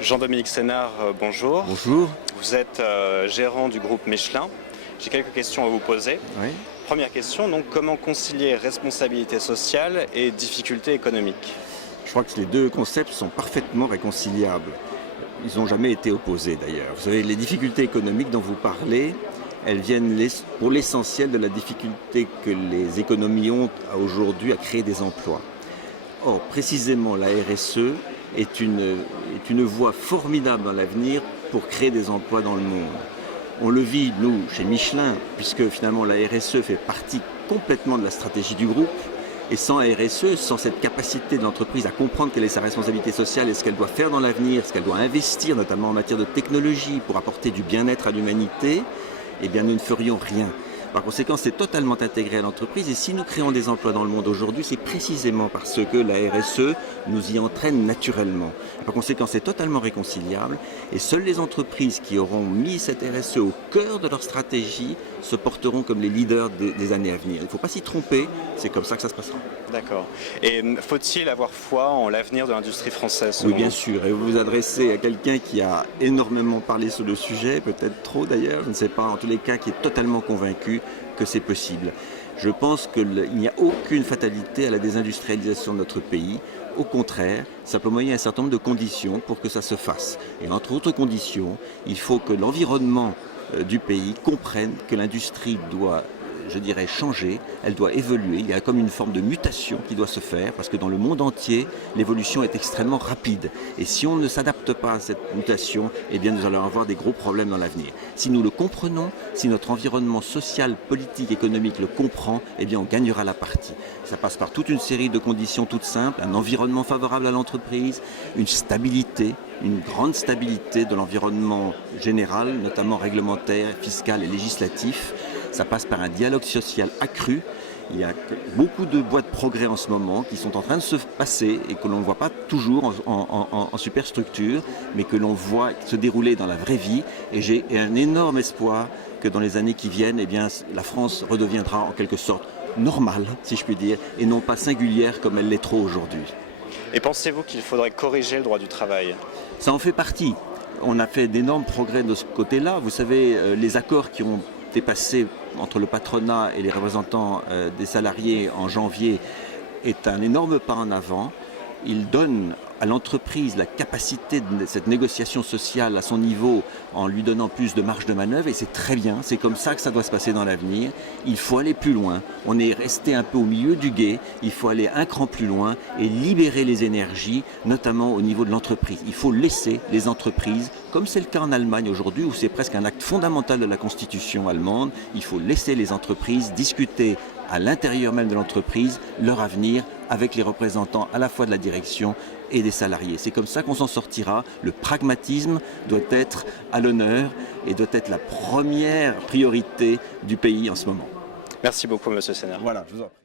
Jean-Dominique Sénard, bonjour. Bonjour. Vous êtes gérant du groupe Michelin. J'ai quelques questions à vous poser. Oui. Première question, donc comment concilier responsabilité sociale et difficultés économiques? Je crois que les deux concepts sont parfaitement réconciliables. Ils n'ont jamais été opposés d'ailleurs. Vous savez, les difficultés économiques dont vous parlez, elles viennent pour l'essentiel de la difficulté que les économies ont aujourd'hui à créer des emplois. Or, précisément, la RSE est une voie formidable dans l'avenir pour créer des emplois dans le monde. On le vit, nous, chez Michelin, puisque finalement la RSE fait partie complètement de la stratégie du groupe. Et sans RSE, sans cette capacité de l'entreprise à comprendre quelle est sa responsabilité sociale et ce qu'elle doit faire dans l'avenir, ce qu'elle doit investir, notamment en matière de technologie, pour apporter du bien-être à l'humanité, eh bien nous ne ferions rien. Par conséquent, c'est totalement intégré à l'entreprise et si nous créons des emplois dans le monde aujourd'hui, c'est précisément parce que la RSE nous y entraîne naturellement. Par conséquent, c'est totalement réconciliable et seules les entreprises qui auront mis cette RSE au cœur de leur stratégie se porteront comme les leaders des années à venir. Il ne faut pas s'y tromper, c'est comme ça que ça se passera. D'accord. Et faut-il avoir foi en l'avenir de l'industrie française? Oui, bien sûr. Et vous vous adressez à quelqu'un qui a énormément parlé sur le sujet, peut-être trop d'ailleurs, je ne sais pas, en tous les cas, qui est totalement convaincu que c'est possible. Je pense qu'il n'y a aucune fatalité à la désindustrialisation de notre pays. Au contraire, simplement il y a un certain nombre de conditions pour que ça se fasse. Et entre autres conditions, il faut que l'environnement du pays comprenne que l'industrie doit, je dirais, changer, elle doit évoluer. Il y a comme une forme de mutation qui doit se faire parce que dans le monde entier, l'évolution est extrêmement rapide. Et si on ne s'adapte pas à cette mutation, eh bien nous allons avoir des gros problèmes dans l'avenir. Si nous le comprenons, si notre environnement social, politique, économique le comprend, eh bien on gagnera la partie. Ça passe par toute une série de conditions toutes simples, un environnement favorable à l'entreprise, une stabilité, une grande stabilité de l'environnement général, notamment réglementaire, fiscal et législatif. Ça passe par un dialogue social accru. Il y a beaucoup de voies de progrès en ce moment qui sont en train de se passer et que l'on ne voit pas toujours en superstructure, mais que l'on voit se dérouler dans la vraie vie. Et j'ai un énorme espoir que dans les années qui viennent, eh bien, la France redeviendra en quelque sorte normale, si je puis dire, et non pas singulière comme elle l'est trop aujourd'hui. Et pensez-vous qu'il faudrait corriger le droit du travail? Ça en fait partie. On a fait d'énormes progrès de ce côté-là. Vous savez, les accords qui ont été passés entre le patronat et les représentants des salariés en janvier est un énorme pas en avant. Il donne à l'entreprise la capacité de cette négociation sociale à son niveau en lui donnant plus de marge de manœuvre et c'est très bien, c'est comme ça que ça doit se passer dans l'avenir. Il faut aller plus loin, on est resté un peu au milieu du gué, il faut aller un cran plus loin et libérer les énergies, notamment au niveau de l'entreprise. Il faut laisser les entreprises, comme c'est le cas en Allemagne aujourd'hui où c'est presque un acte fondamental de la constitution allemande, il faut laisser les entreprises discuter à l'intérieur même de l'entreprise leur avenir avec les représentants à la fois de la direction et des salariés. C'est comme ça qu'on s'en sortira. Le pragmatisme doit être à l'honneur et doit être la première priorité du pays en ce moment. Merci beaucoup, Monsieur Sénard. Voilà, je vous en prie.